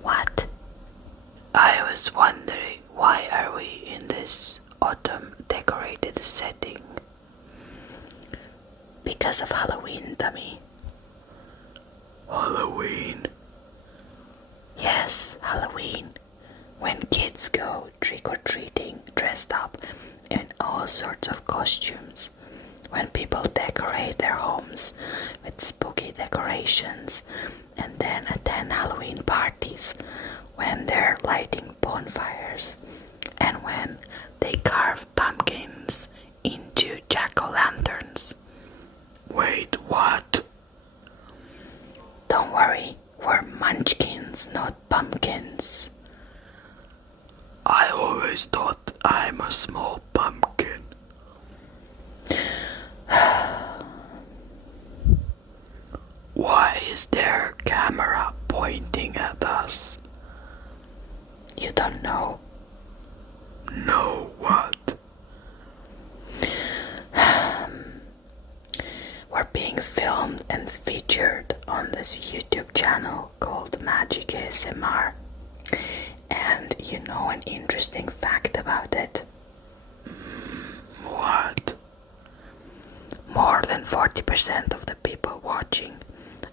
What? I was wondering, why are we in this autumn decorated setting? Because of Halloween, dummy. Halloween? Yes, Halloween. When kids go trick-or-treating dressed up in all sorts of costumes. When people decorate their homes with spooky decorations and then attend Halloween parties. When they're lighting bonfires. And when they carve pumpkins into jack-o'-lanterns. Wait, what? Don't worry, we're munchkins, not pumpkins. I always thought I'm a small pumpkin. Why is there a camera pointing at us? You don't know? No, what? We're being filmed and featured on this YouTube channel called Magic ASMR. And you know an interesting fact about it? What? More than 40% of the people watching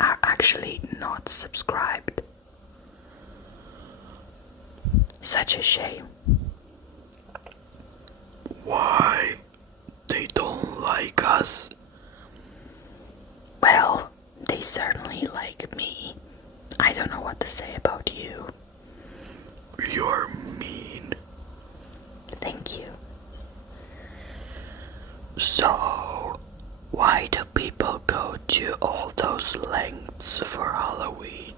are actually not subscribed. Such a shame. Why? They don't like us? Well, they certainly like me. I don't know what to say about you. You're mean. Thank you. So, why do people go to all those lengths for Halloween?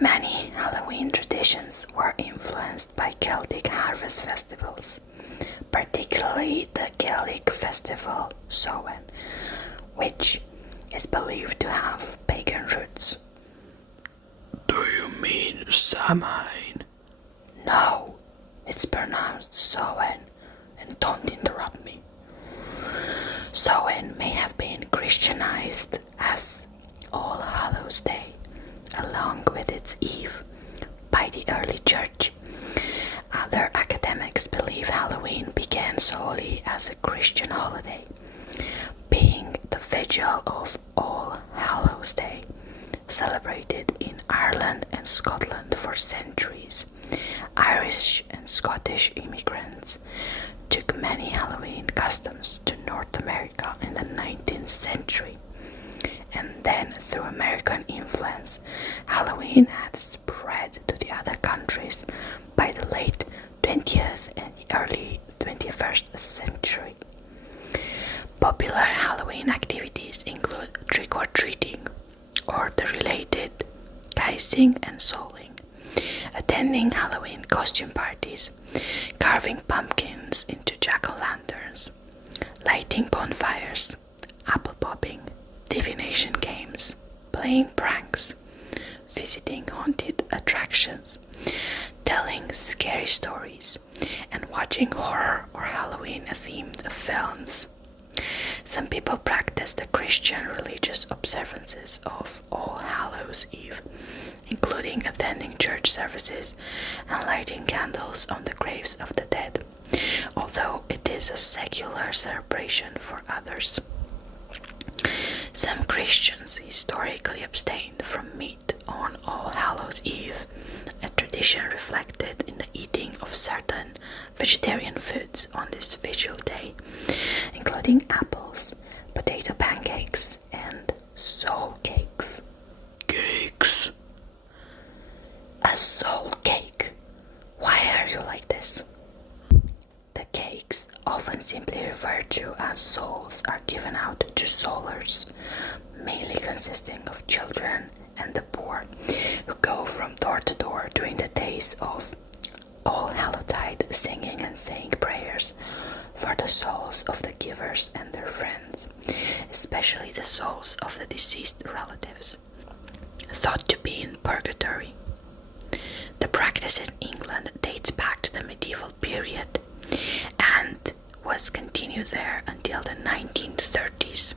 Many Halloween traditions were influenced by Celtic harvest festivals, particularly the Gaelic festival Samhain, which is believed to have pagan roots. Do you mean Samhain? No, it's pronounced Samhain, and don't interrupt me. Samhain may have been Christianized as All Hallows Day, along with its eve, by the early church. Other academics believe Halloween began solely as a Christian holiday, being the vigil of All Hallows Day, celebrated in Ireland and Scotland for centuries. Irish and Scottish immigrants took many Halloween customs to North America in the 19th century, and then through American influence, Halloween had spread to the other countries by the late 20th and early 21st century. Popular Halloween activities include trick-or-treating, or the related guising and souling, attending Halloween costume parties, carving pumpkins into jack-o'-lanterns, lighting bonfires, apple popping, divination games, playing pranks, visiting haunted attractions, telling scary stories, and watching horror or Halloween-themed films. Some people practice the Christian religious observances of All Hallows Eve, including attending church services and lighting candles on the graves of the dead, although it is a secular celebration for others. Some Christians historically abstained from meat on All Hallows Eve, a tradition reflected in the eating of certain vegetarian foods on this vigil day, including apples, potato pancakes, and soul cakes. Cakes? A soul cake? Why are you like this? The cakes, often simply referred to as souls, are given out to soulers, mainly consisting of children and the poor, who go from door to door during the days of All Hallowtide, singing and saying prayers for the souls of the givers and their friends, especially the souls of the deceased relatives, thought to be in purgatory. The practice in England dates back to the medieval period and was continued there until the 1930s.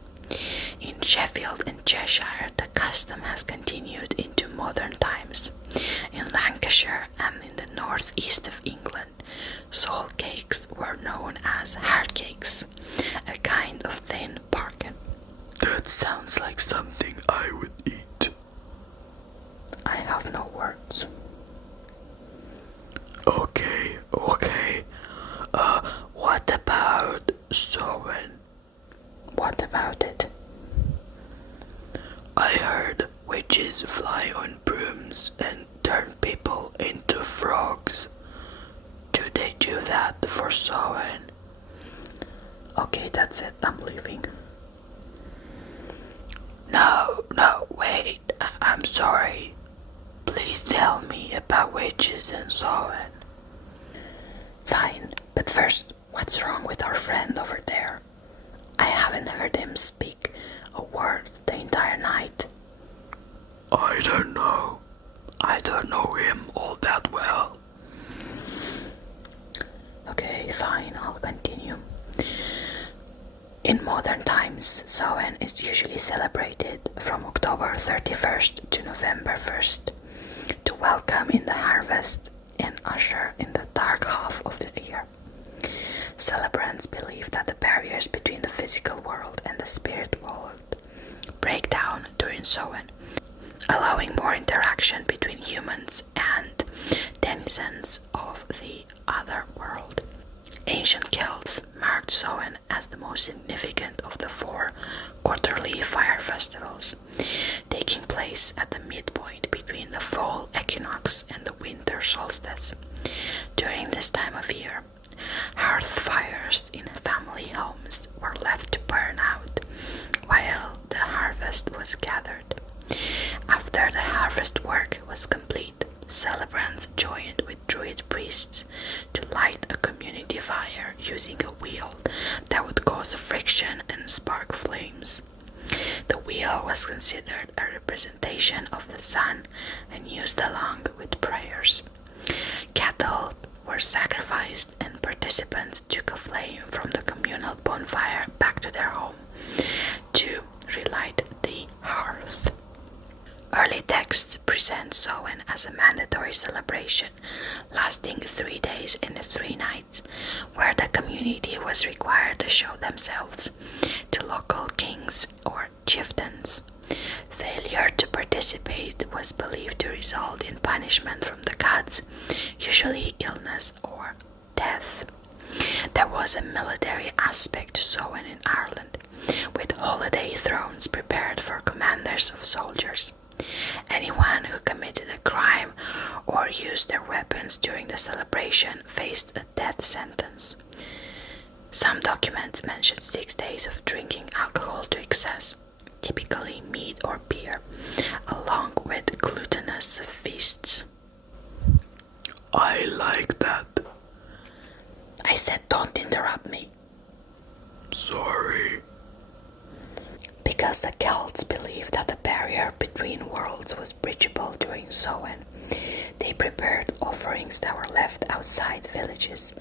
In Sheffield and Cheshire, the custom has continued into modern times. In Lancashire and in the northeast of England, salt cakes were known as hard cakes, a kind of thin parkin. That sounds like something I would eat. I have no words. Okay. What about Samhain? What about it? I heard witches fly on brooms and turn people into frogs. Do they do that for Samhain? Okay, that's it. I'm leaving. No, wait. I'm sorry. Please tell me about witches and Samhain. Fine, but first, what's wrong with our friend over there? I haven't heard him speak a word the entire night. I don't know. I don't know him all that well. Okay, fine, I'll continue. In modern times, Samhain is usually celebrated from October 31st to November 1st to welcome in the harvest and usher in the dark half of the year. Celebrants believe that the barriers between the physical world and the spirit world break down during Samhain, allowing more interaction between humans and denizens of the other world. Ancient Celts marked Samhain as the most significant of the 4 quarterly fire festivals, taking place at the midpoint between the fall equinox and the winter solstice. During this time of year, hearth fires in family homes were left to burn out while the harvest was gathered. After the harvest work was complete, celebrants joined with druid priests to light a community fire using a wheel that would cause friction and spark flames. The wheel was considered a representation of the sun and used along with prayers. Cattle were sacrificed and participants took a flame from the communal bonfire back to their home to relight the hearth. Early texts present Samhain as a mandatory celebration lasting 3 days and 3 nights, where the community was required to show themselves to local kings or chieftains. Failure to participate was believed to result in punishment from the gods, usually illness or death. There was a military aspect to Samhain in Ireland, with holiday thrones prepared for commanders of soldiers. Anyone who committed a crime or used their weapons during the celebration faced a death sentence. Some documents mention 6 days of drinking alcohol to excess, typically mead or beer, along with gluttonous feasts. I like that. I said don't interrupt me. Sorry. Because the Celts believed that the barrier between worlds was bridgeable during Samhain, they prepared offerings that were left outside villages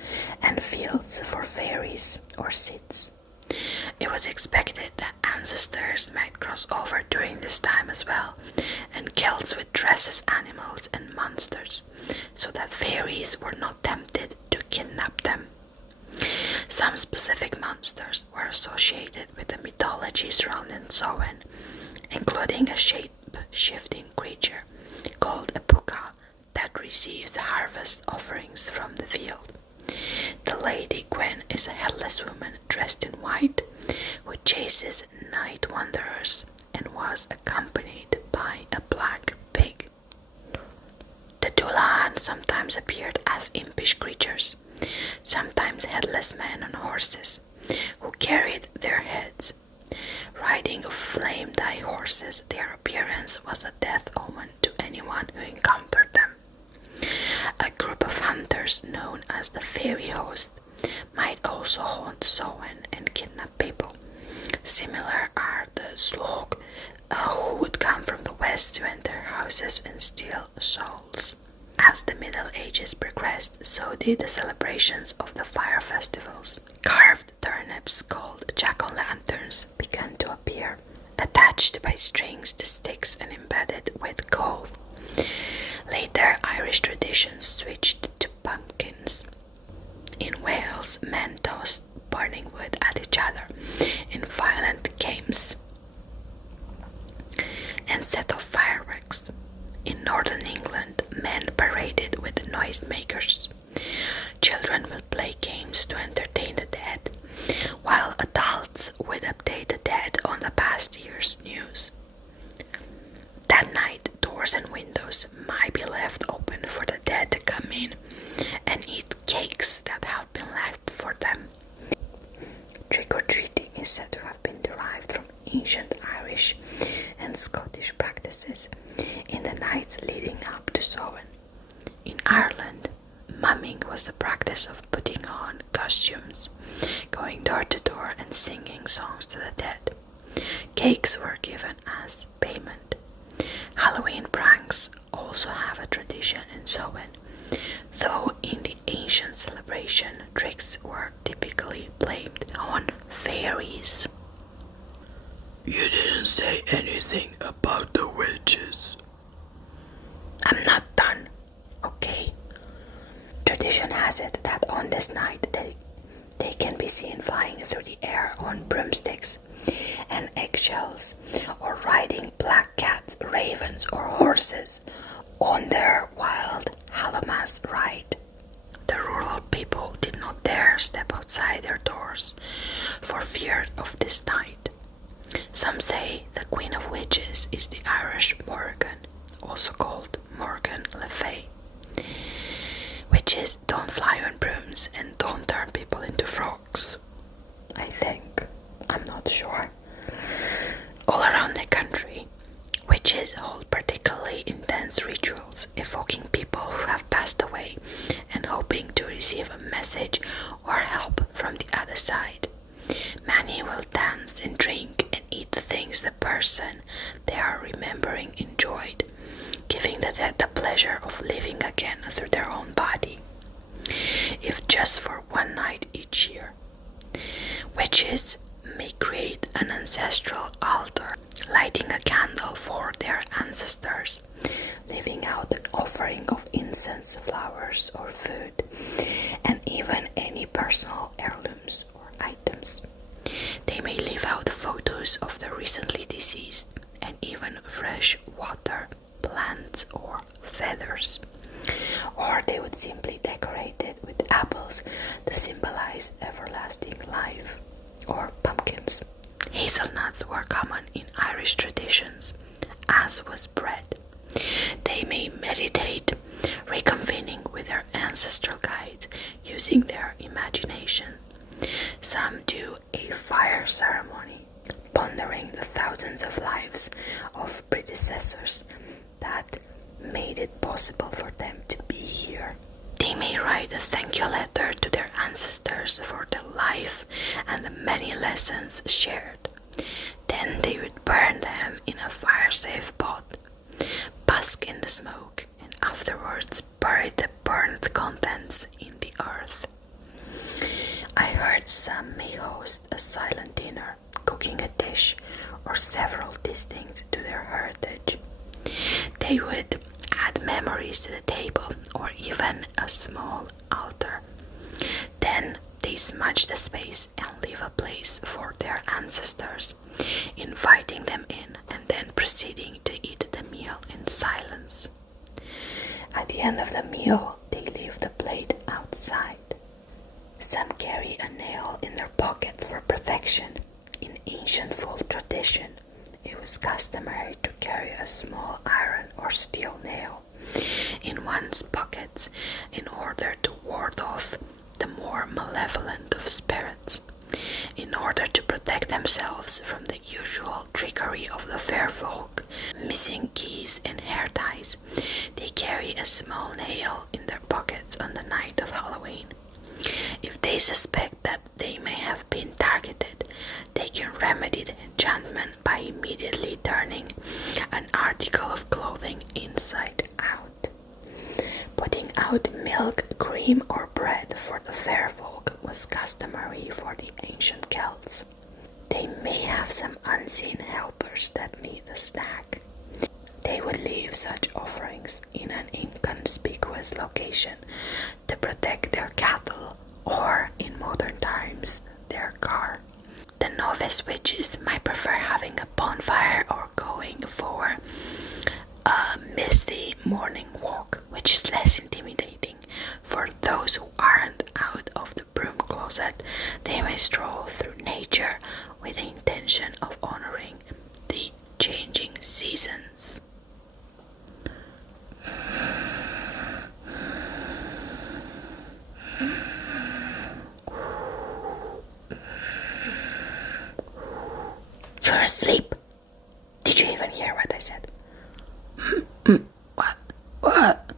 and fields for fairies or Siths. It was expected that ancestors might cross over during this time as well, and Celts would dress as animals and monsters, so that fairies were not tempted to kidnap them. Some specific monsters were associated with the mythology surrounding Samhain, including a shape-shifting creature called a puka that receives harvest offerings from the field. The Lady Gwen is a headless woman dressed in white who chases night wanderers and was accompanied by a black pig. The Dulan sometimes appeared as impish creatures, sometimes headless men on horses, who carried their heads. Riding flame-dye horses, their appearance was a death omen to anyone who encountered them. A group of hunters known as the Fairy Host might also haunt Samhain and kidnap people. Similar are the Slog, who would come from the west to enter houses and steal souls. As the Middle Ages progressed, so did the celebrations of the fire festivals. Carved turnips called jack-o'-lanterns began to appear, attached by strings to sticks and embedded with coal. Later, Irish traditions switched to pumpkins. In Wales, men tossed burning wood at each other in violent games and set off fireworks. In northern England, men paraded with noisemakers. Children would play games to entertain the dead, while adults would update the dead on the past year's news. That night, doors and windows might be left open for the dead to come in and eat cakes that have been left for them. Trick-or-treating is said to have been derived from ancient Irish and Scottish practices in the nights leading up to Samhain. In Ireland, mumming was the practice of putting on costumes, going door to door and singing songs to the dead. Cakes were given as payment. Halloween pranks also have a tradition in Samhain, though in the ancient celebration, tricks were typically blamed on fairies. You didn't say anything about the witches. I'm not done, okay? Tradition has it that on this night they can be seen flying through the air on broomsticks and eggshells, or riding black cats, ravens, or horses on their wild Hallowmas ride. The rural people did not dare step outside their doors for fear of this night. Some say the Queen of Witches is the Irish Morgan, also called Morgan Le Fay. Witches don't fly on brooms and don't turn people into frogs. I think. I'm not sure. All around the country, witches hold particularly intense rituals evoking people who have passed away and hoping to receive a message or help from the other side. Many will dance and drink and eat the things the person they are remembering enjoyed, giving the dead the pleasure of living again through their own body, if just for one night each year. Witches may create an ancestral altar, lighting a candle for their ancestors, leaving out an offering of incense, flowers, or food, and even any personal heirlooms or items. They may leave out photos of the recently deceased and even fresh water, plants, or feathers. Or they would simply decorate it with apples to symbolize everlasting life, or pumpkins. Hazelnuts were common in Irish traditions, as was bread. They may meditate, reconvening with their ancestral guides using their imagination. Some do a fire ceremony, pondering the thousands of lives of predecessors that made it possible for them to be here. They may write a thank you letter to their ancestors for their life and the many lessons shared. Then they would burn them in a fire-safe pot, bask in the smoke, and afterwards bury the burned contents in the earth. I heard some may host a silent dinner, cooking a dish or several distinct to their heritage. They would add memories to the table or even a small altar. Then they smudge the space and leave a place for their ancestors, inviting them in and then proceeding to eat the meal in silence. At the end of the meal, they leave the plate outside. Some carry a nail in their pocket for protection. In ancient folk tradition, it was customary to carry a small iron or steel nail in one's pockets in order to ward off the more malevolent of spirits. In order to protect themselves from the usual trickery of the fair folk, missing keys and hair ties, they carry a small nail in their pockets on the night of Halloween. If they suspect that they may have been targeted, they can remedy the enchantment by immediately turning an article of clothing inside out. cream or bread for the fair folk was customary for the ancient Celts. They may have some unseen helpers that need a snack. They would leave such offerings in an inconspicuous location to protect their cattle or, in modern times, their car. The novice witches might prefer having a bonfire or going for a misty morning walk, which is less intimidating. For those who aren't out of the broom closet, they may stroll through nature with the intention of honoring the changing seasons. You're asleep. Did you even hear what I said? What?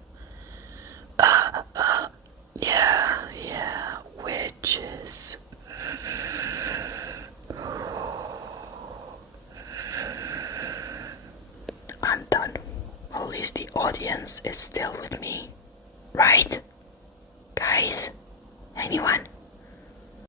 Yeah, witches. I'm done. At least the audience is still with me. Right? Guys? Anyone?